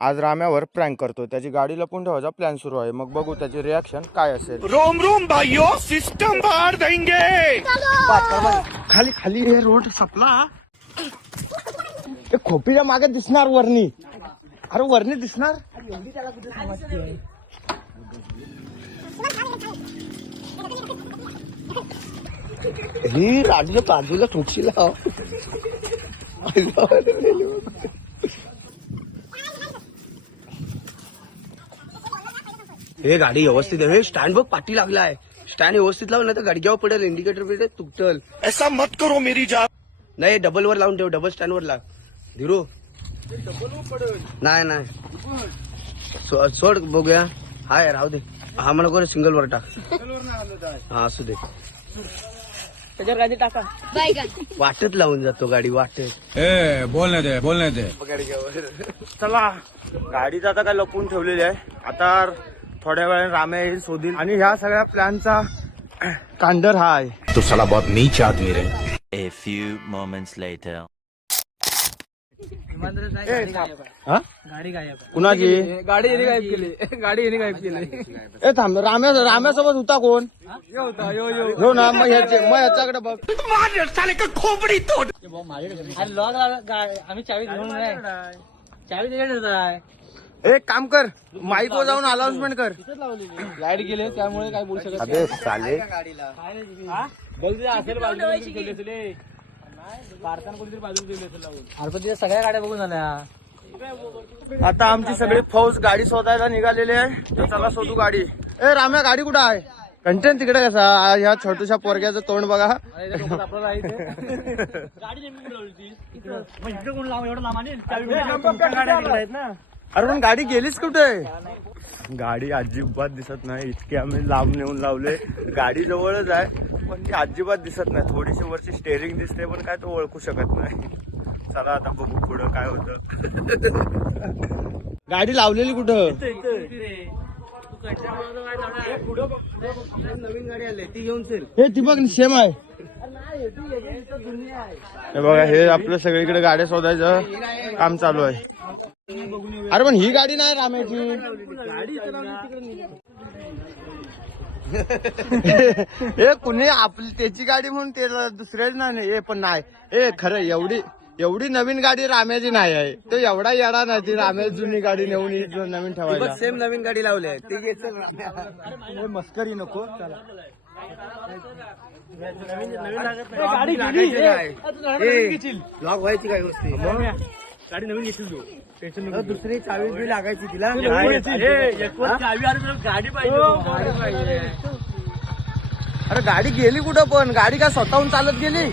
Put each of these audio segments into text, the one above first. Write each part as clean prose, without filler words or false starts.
आज राम्यावर प्रँक करतो, त्याची गाडी लपून ठेवायचा प्लॅन सुरू आहे. मग बघू त्याची रिॲक्शन काय असेल. रोम रोम भाइयों, सिस्टम बाहर देंगे. खाली खाली हे रोड सपला. खोपीच्या मागे दिसणार वरणी. अरे वरणी दिसणार. ही राजूला बाजूला थोडशीला. हे गाडी व्यवस्थित आहे. स्टँड बघ पाठी लागलाय. स्टँड व्यवस्थित लावून नाही तर गाडीवर पडेल. इंडिकेटर बिडे तुटल. ऐसा मत करो मेरी जान. नाही डबल वर लावून ठेव. डबल स्टँड वर लाव. धीरू नाही नाही सोड बघूया. हाय राहू दे. हा म्हणा करू सिंगल वर टाक. हा असू दे. त्याच्यावर गाडी टाका. वाटत लावून जातो गाडी वाटत. बोलने दे. चला गाडीच आता काय लपून ठेवलेली आहे. आता थोड्या वेळाने राम्या येईल शोधील आणि ह्या सगळ्या प्लॅनचा कांडर हा आहे. तो साला बहुत नीच आदमी रे. A few moments later. गाडी गायब. कुणाची गाडी येणे गायब केली. ए थांब. राम्यासोबत होता कोण? हो ना. मग ह्याच्याकडे बघ. साले का खोपड़ी तोड़. अरे लॉक आम्ही चावी घेऊन नाही. चावी आहे. एक काम कर, माईक वर जाऊन अनाउन्समेंट कर. लाईट गेले त्यामुळे काय बोलू शकत अबे साले. बघ असेल बाजूला कोणीतरी बाजूला अरे पण तिथे सगळ्या गाड्या बघून झाल्या. आता आमची सगळी फौज गाडी शोधायला निघालेली आहे. तर चला शोधू गाडी. ए राम्या गाडी कुठं आहे? कंटेंट तिकडे कसा. ह्या छोटूशा पोरग्याचं तोंड बघा. आपल्याला गाडी नेमकी लावली इकडे कोण लांब एवढं लांब आहेत ना. अरे पण गाडी गेलीच कुठे? गाडी अजिबात दिसत नाही. इतके आम्ही लांब नेऊन लावले. गाडी जवळच आहे पण ती अजिबात दिसत नाही. थोडीशी वरची स्टेअरिंग दिसते पण काय तो ओळखू शकत नाही. चला आता बघू पुढं काय होतं. गाडी लावलेली कुठं? नवीन गाडी आली ती घेऊन चल. हे ती बघ सेम आहे. हे बघा हे आपलं सगळीकडे गाड्या शोधायचं काम चालू आहे. अरे पण ही गाडी नाही राम्याची. हे कुणी आपली त्याची गाडी म्हणून त्याला दुसऱ्याच नाही. हे पण नाही. हे खरं एवढी नवीन गाडी राम्याची नाही आहे. तो एवढा येडा नाही. ती राम्याची जुनी गाडी नेऊन ही नवीन ठेवायला. सेम नवीन गाडी लावली आहे ती घे चल. मस्करी नको. गाडी लॉक व्हायची काय गोष्टी. गाडी नवीन घेशील तू. दुसरी चावी बी लागायची तिला. चावी गाडी पाहिजे. अरे गाडी गेली कुठं? पण गाडी काय स्वतःहून चालत गेली?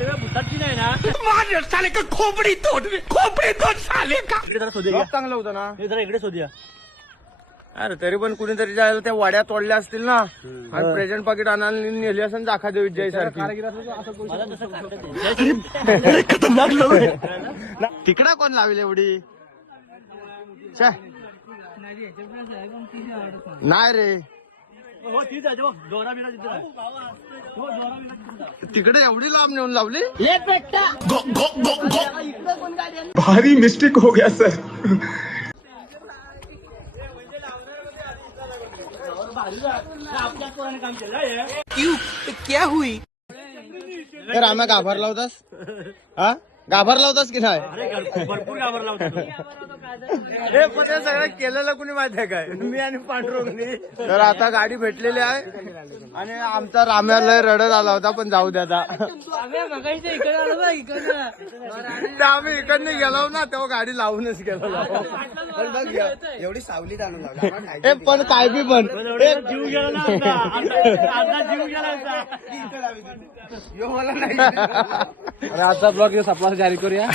भूताची नाही ना. साले का खोपड़ी तोड़ साले का. जॉब चांगलं होतं ना. हे जरा इकडे शोधूया. अरे तरी पण कुणीतरी जायला त्या वाड्या तोडल्या असतील ना. आणि प्रेझेंट पाकिट आणायला नेली असेल जाखा देवी जय सारखी. तिकडा कोण लावेल एवढी? नाही रे हो तीच आहे. दोरा बिना तिथे आहे. तिकडे एवढी लांब नेऊन लावली. भारी मिस्टेक हो गया सर. आपल्या पोराने काम केलं. क्या हुई. हे राम्या घाबरला होतास? हा घाबरला होतास की नाही? भरपूर घाबरला होता. हे पण हे सगळं केलेलं कुणी माहिती आहे काय? मी आणि पांडुरंगनी. तर आता गाडी भेटलेली आहे आणि आमचा राम्याला रडत आला होता पण जाऊ द्या आता. इकडे आलो बा इकडे. तर आम्ही इकडनं गेलो ना तेव्हा गाडी लावूनच गेलो. पण बघ एवढी सावलीत आणून लावली. हे पण काय बी पण जीव गेला ना अर्धा जीव गेला होता. मला नाही. आजचा ब्लॉग आपला जारी करूया.